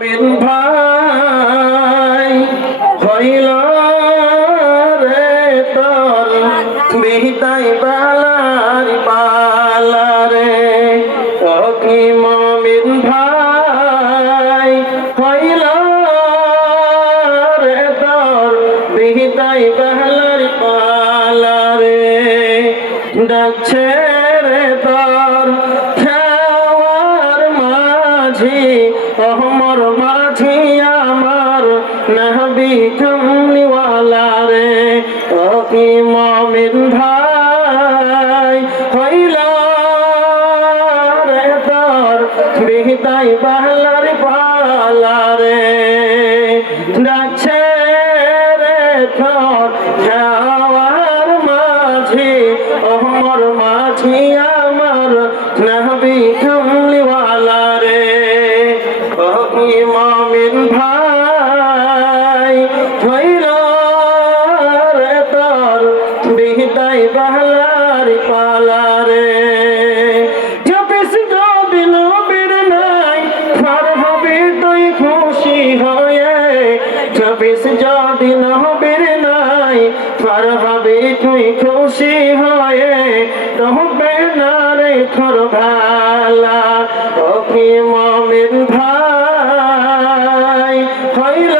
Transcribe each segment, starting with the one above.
বিন ভাই হইল রে তোর বিহিতাই বালার পালারে ও কি মমিন ভাই হইল রে তোর বিহিতাই বালার পালারে ডাকছে রে তোর খেওয়ার মাঝি অহমর মাঝি আমার নবী কামলিওয়ালা রে ও কি মুমিন ভাই হইল রে তোর বিহিতাই বাহলার পালা রে ডাকছে রে তোর খেওয়ার মাঝি অহমর মাঝি আমার নবী কামলিওয়ালা রে ও কি মুমিন ভাই হইল রে তোর বিহিতাই বাহলার পালা রে জপিস যদি নবীর নাই ফার হবি তুই খুশি হয়ে জপিস যদি নবীর নাই ফার হবি তুই খুশি হয়ে রহবে না রে তোর ভালা ও কি মুমিন ভাই হইল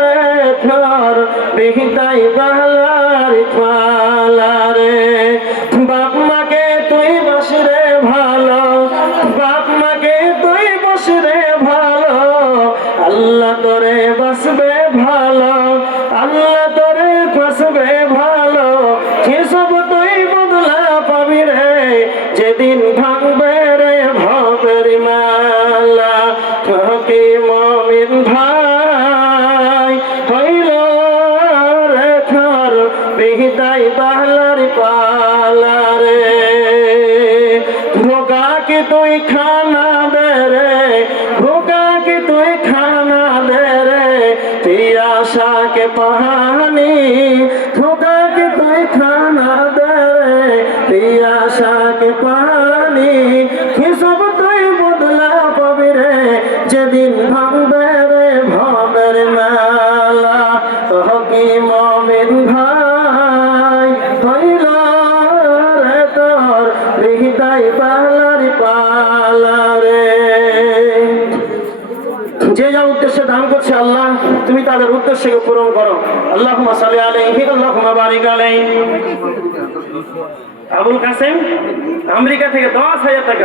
রে তোর বিহিতাই বাহলার পালা রে বাপ মাকে তুই বসরে ভালো বাপ মাকে তুই বসরে ভালো আল্লাহ তোরে বসবে ভালো আল্লাহ তোরে বসবে ভালো সেসব তুই বদলা পাবি রে যেদিন ভাঙবে রে ভবের মালা কি মুমিন ভাই হইল রে তোর বিহিতাই বাহলার পালা রে ভোগা কি তুই খানা দে রে ভোগা কি তুই খানা দে রে পিয়াসা के पानी भोगा के तुई खाना दे रे पियासा के पानी कि सब तुई बदला पाबि रे जेदिन भांगबे रे भवेर मेला ओ कि मुमिन भाई हइल रे तोर बिहिताई बाहलार पाला रे যে যা উদ্দেশ্যে দান করছে আল্লাহ তুমি তাদের উদ্দেশ্যকে পূরণ করো আল্লাহুম্মা সাল্লি আলাইহি আল্লাহুম্মা বারিক আলাইহি আবুল কাসেম আমেরিকা থেকে 10,000 টাকা